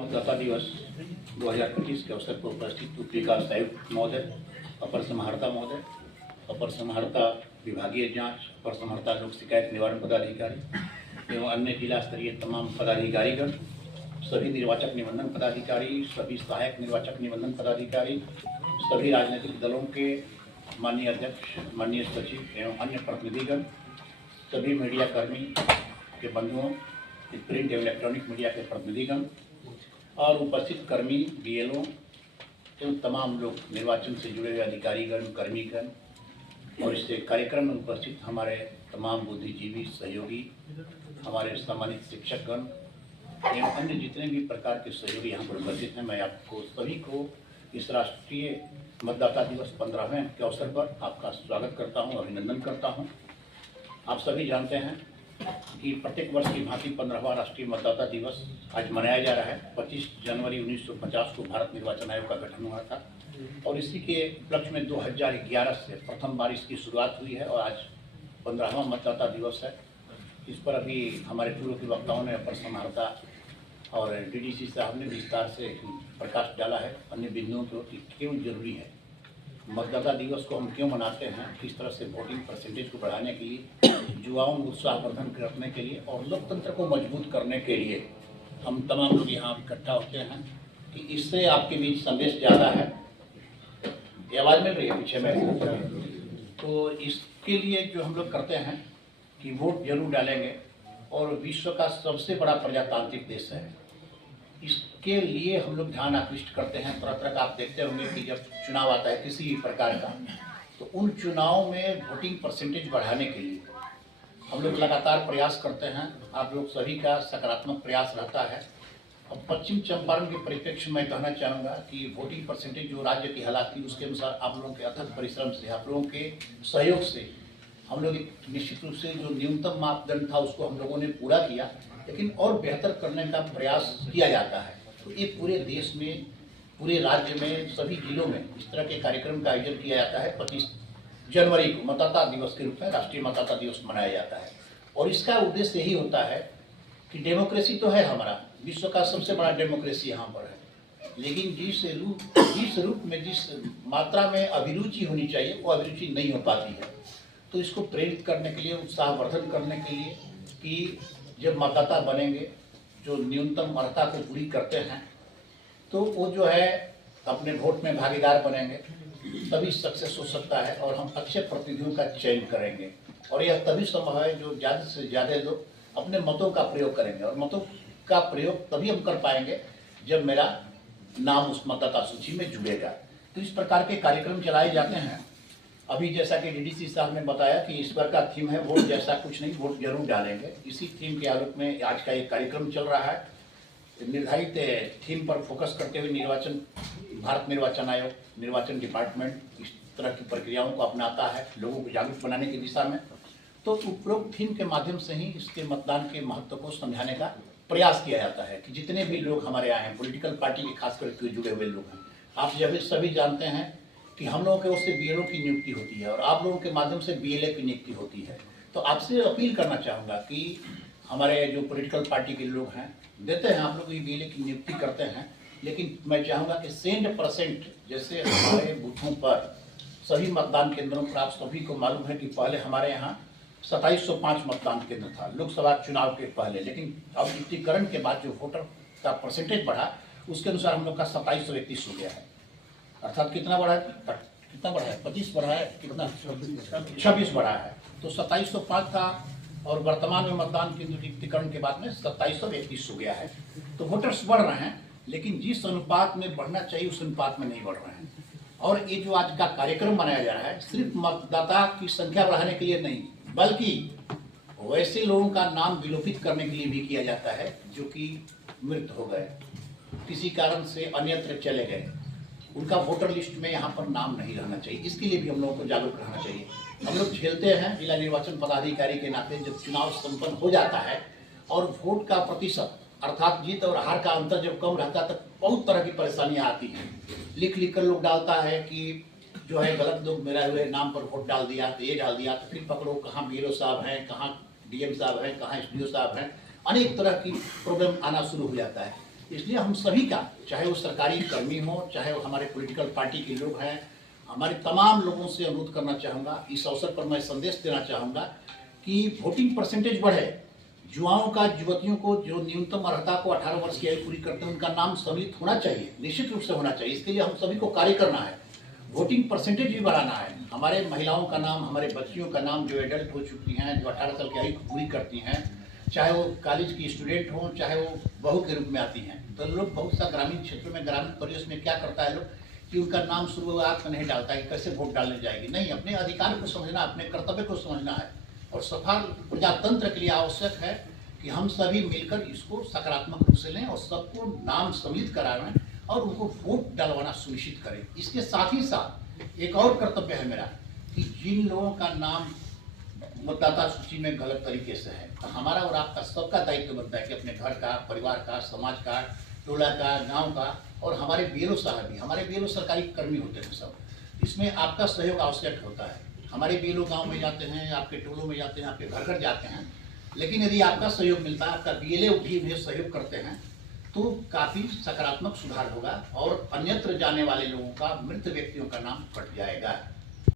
मतदाता दिवस 2025 के अवसर पर उपस्थित विकास आयुक्त महोदय, अपर समाहर्ता महोदय, अपर समाहर्ता विभागीय जांच, अपर समाहर्ता लोक शिकायत निवारण पदाधिकारी एवं अन्य जिला स्तरीय तमाम पदाधिकारीगण, सभी निर्वाचक निबंधन पदाधिकारी, सभी सहायक निर्वाचक निबंधन पदाधिकारी, सभी राजनीतिक दलों के माननीय अध्यक्ष, माननीय सचिव एवं अन्य प्रतिनिधिगण, सभी मीडिया कर्मी के बंधुओं, प्रिंट एवं इलेक्ट्रॉनिक मीडिया के प्रतिनिधिगण और उपस्थित कर्मी, बीएलओ एवं तमाम लोग निर्वाचन से जुड़े हुए अधिकारीगण, कर्मीगण और इस कार्यक्रम में उपस्थित हमारे तमाम बुद्धिजीवी सहयोगी, हमारे सम्मानित शिक्षकगण एवं अन्य जितने भी प्रकार के सहयोगी यहाँ पर उपस्थित हैं, मैं आपको सभी को इस राष्ट्रीय मतदाता दिवस 15वें के अवसर पर आपका स्वागत करता हूँ, अभिनंदन करता हूँ। आप सभी जानते हैं कि प्रत्येक वर्ष की भांति 15वां राष्ट्रीय मतदाता दिवस आज मनाया जा रहा है। 25 जनवरी 1950 को भारत निर्वाचन आयोग का गठन हुआ था और इसी के उपलक्ष्य में 2011 से प्रथम बार इसकी शुरुआत हुई है और आज 15वां मतदाता दिवस है। इस पर अभी हमारे पूर्व के वक्ताओं ने, अपर समाहर्ता और डीडीसी साहब ने विस्तार से प्रकाश डाला है अन्य बिंदुओं को कि क्यों जरूरी है मतदाता दिवस को, हम क्यों मनाते हैं, किस तरह से वोटिंग परसेंटेज को बढ़ाने के लिए, युवाओं में उत्साहवर्धन करने के लिए और लोकतंत्र को मजबूत करने के लिए हम तमाम लोग यहाँ इकट्ठा होते हैं कि इससे आपके बीच संदेश ज़्यादा है। ये आवाज़ मिल रही है पीछे में? तो इसके लिए जो हम लोग करते हैं कि वोट जरूर डालेंगे और विश्व का सबसे बड़ा प्रजातांत्रिक देश है, इसके लिए हम लोग ध्यान आकृष्ट करते हैं। तरह तरह का आप देखते होंगे कि जब चुनाव आता है किसी भी प्रकार का, तो उन चुनाव में वोटिंग परसेंटेज बढ़ाने के लिए हम लोग लगातार प्रयास करते हैं। आप लोग सभी का सकारात्मक प्रयास रहता है। अब पश्चिम चंपारण के परिप्रेक्ष्य में कहना चाहूँगा कि वोटिंग परसेंटेज जो राज्य की हालात थी उसके अनुसार आप लोगों के अथक परिश्रम से, आप लोगों के सहयोग से हम लोग निश्चित रूप से जो न्यूनतम मापदंड था उसको हम लोगों ने पूरा किया, लेकिन और बेहतर करने का प्रयास किया जाता है। तो ये पूरे देश में, पूरे राज्य में, सभी जिलों में इस तरह के कार्यक्रम का आयोजन किया जाता है। 25 जनवरी को मतदाता दिवस के रूप में राष्ट्रीय मतदाता दिवस मनाया जाता है और इसका उद्देश्य यही होता है कि डेमोक्रेसी तो है हमारा, विश्व का सबसे बड़ा डेमोक्रेसी यहाँ पर है, लेकिन जिस रूप में, जिस मात्रा में अभिरुचि होनी चाहिए वो अभिरुचि नहीं हो पाती है। तो इसको प्रेरित करने के लिए, उत्साहवर्धन करने के लिए कि जब मतदाता बनेंगे, जो न्यूनतम अर्हता को पूरी करते हैं, तो वो जो है अपने वोट में भागीदार बनेंगे, तभी सक्सेस हो सकता है और हम अच्छे प्रतिनिधियों का चयन करेंगे। और यह तभी संभव है जो ज़्यादा से ज़्यादा लोग अपने मतों का प्रयोग करेंगे और मतों का प्रयोग तभी हम कर पाएंगे जब मेरा नाम उस मतदाता सूची में जुड़ेगा। तो इस प्रकार के कार्यक्रम चलाए जाते हैं। अभी जैसा कि डीडीसी साहब ने बताया कि इस बार का थीम है वोट जैसा कुछ नहीं, वोट जरूर डालेंगे। इसी थीम के आलोक में आज का एक कार्यक्रम चल रहा है। निर्धारित थीम पर फोकस करते हुए भारत निर्वाचन आयोग, निर्वाचन डिपार्टमेंट इस तरह की प्रक्रियाओं को अपनाता है लोगों को जागरूक बनाने की दिशा में। तो उपरोक्त थीम के माध्यम से ही इसके मतदान के महत्व को समझाने का प्रयास किया जाता है कि जितने भी लोग हमारे आए हैं, पॉलिटिकल पार्टी के खास करके जुड़े हुए लोग हैं, आप जब सभी जानते हैं कि हम लोगों के ओर से बीएलओ की नियुक्ति होती है और आप लोगों के माध्यम से बीएलए की नियुक्ति होती है। तो आपसे अपील करना चाहूँगा कि हमारे जो पॉलिटिकल पार्टी के लोग हैं, देते हैं आप लोग ये बीएलए की नियुक्ति करते हैं, लेकिन मैं चाहूँगा कि 100% जैसे हमारे बूथों पर, सभी मतदान केंद्रों पर, आप सभी को मालूम है कि पहले हमारे यहाँ 2705 मतदान केंद्र था लोकसभा चुनाव के पहले, लेकिन अब डिजिटीकरण के बाद जो वोटर का परसेंटेज बढ़ा उसके अनुसार हम लोग का 2731 हो गया है। अर्थात कितना बढ़ा है? 25 बढ़ा है, कितना 26 बढ़ा है। तो 2705 था और वर्तमान में मतदान केंद्र डिजिटीकरण के बाद में 2731 हो गया है। तो वोटर्स बढ़ रहे हैं, लेकिन जिस अनुपात में बढ़ना चाहिए उस अनुपात में नहीं बढ़ रहे हैं। और ये जो आज का कार्यक्रम मनाया जा रहा है सिर्फ मतदाता की संख्या बढ़ाने के लिए नहीं, बल्कि वैसे लोगों का नाम विलोपित करने के लिए भी किया जाता है जो कि मृत हो गए, किसी कारण से अन्यत्र चले गए, उनका वोटर लिस्ट में यहाँ पर नाम नहीं रहना चाहिए। इसके लिए भी हम लोगों को जागरूक रहना चाहिए। हम लोग झेलते हैं जिला निर्वाचन पदाधिकारी के नाते, जब चुनाव संपन्न हो जाता है और वोट का प्रतिशत अर्थात जीत और हार का अंतर जब कम रहता है तो बहुत तरह की परेशानियाँ आती हैं। लिख कर लोग डालता है कि जो है गलत लोग मेरा हुए नाम पर वोट डाल दिया, तो ये डाल दिया, तो फिर पकड़ो कहाँ बीएलओ साहब हैं, कहाँ डीएम साहब हैं, कहाँ एसडीओ साहब हैं, अनेक तरह की प्रॉब्लम आना शुरू हो जाता है। इसलिए हम सभी का, चाहे वो सरकारी कर्मी हो, चाहे वो हमारे पॉलिटिकल पार्टी के लोग हैं, हमारे तमाम लोगों से अनुरोध करना चाहूँगा, इस अवसर पर मैं संदेश देना चाहूँगा कि वोटिंग परसेंटेज बढ़े। युवाओं का, युवतियों को जो न्यूनतम अर्हता को 18 वर्ष की आयु पूरी करते हैं उनका नाम सम्मिलित होना चाहिए, निश्चित रूप से होना चाहिए। इसके लिए हम सभी को कार्य करना है, वोटिंग परसेंटेज भी बढ़ाना है। हमारे महिलाओं का नाम, हमारे बच्चियों का नाम जो एडल्ट हो चुकी हैं, जो 18 साल की आयु पूरी करती हैं, चाहे वो कॉलेज की स्टूडेंट हो, चाहे वो बहू के रूप में आती हैं, तो लोग बहुत सा ग्रामीण क्षेत्रों में, ग्रामीण परिवेश में क्या करता है लोग कि उनका नाम शुरुआत में नहीं डालता है कि कैसे वोट डालने जाएगी। नहीं, अपने अधिकार को समझना, अपने कर्तव्य को समझना है। और सफल प्रजातंत्र के लिए आवश्यक है कि हम सभी मिलकर इसको सकारात्मक रूप से लें और सबको नाम सम्मिलित कराएं और उनको वोट डलवाना सुनिश्चित करें। इसके साथ ही साथ एक और कर्तव्य है मेरा कि जिन लोगों का नाम मतदाता सूची में गलत तरीके से है, तो हमारा और आपका सबका दायित्व बनता है कि अपने घर का, परिवार का, समाज का, टोला का, गांव का, और हमारे बीएलओ साहब भी, हमारे बीएलओ सरकारी कर्मी होते हैं सब, इसमें आपका सहयोग आवश्यक होता है। हमारे बीएलओ गांव में जाते हैं, आपके टोलों में जाते हैं, आपके घर घर जाते हैं, लेकिन यदि आपका सहयोग मिलता है, आपका बीएलओ भी उन्हें सहयोग करते हैं, तो काफ़ी सकारात्मक सुधार होगा और अन्यत्र जाने वाले लोगों का, मृत व्यक्तियों का नाम कट जाएगा।